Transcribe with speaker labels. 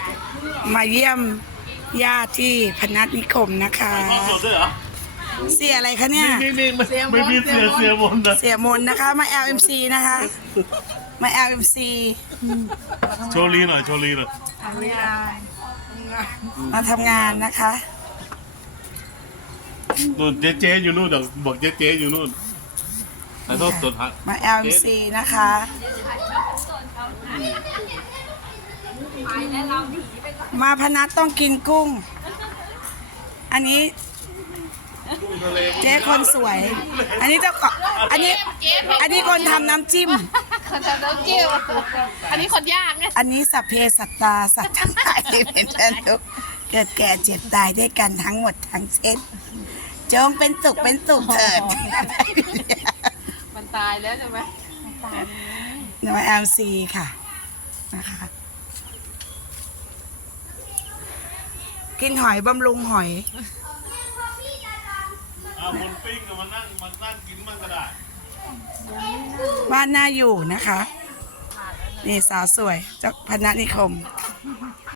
Speaker 1: มาเยี่ยมญาติที่พนัสนิคมนะคะ
Speaker 2: ทอดสดด้วยเหรอ
Speaker 1: เสียอะไรคะเนี่ย
Speaker 2: นี่ไม่มีเสียมนต์นะ
Speaker 1: เสียมนนะคะมา LMC นะคะมา LMC
Speaker 2: โชว์ลีหน่อยโชว์ลีหน่อย
Speaker 1: มาทำงานนะคะ
Speaker 2: นู่นเจ๊อยู่นู่นเดี๋ยวบอกเจ๊อยู่นู่นถ่ายทอดสดฮะ
Speaker 1: มา LMC นะคะ มาพนัสต้องกินกุ้ง อันนี้เจ๊คนสวย อันนี้เจ้าของอันนี้คนทำน้ำจิ้ม
Speaker 3: คนทำน้ำจิ้มอันนี้คนย่างไง
Speaker 1: อันนี้สัพเพสัตตาสัตว์ทั้งหลายเป็นอนุเกิดแก่เจ็บตายด้วยกันทั้งหมดทั้งสิ้นจงเป็นสุขเป็นสุขเถิด
Speaker 3: มันตายแล้วใช่ไหม
Speaker 1: มา LC ค่ะนะคะ กินหอยบำรุงหอย
Speaker 2: คนปิ้งมานั่งกินมันก็ได้
Speaker 1: บ้านน่าอยู่นะคะ นี่สาวสวยจากพนัสนิคม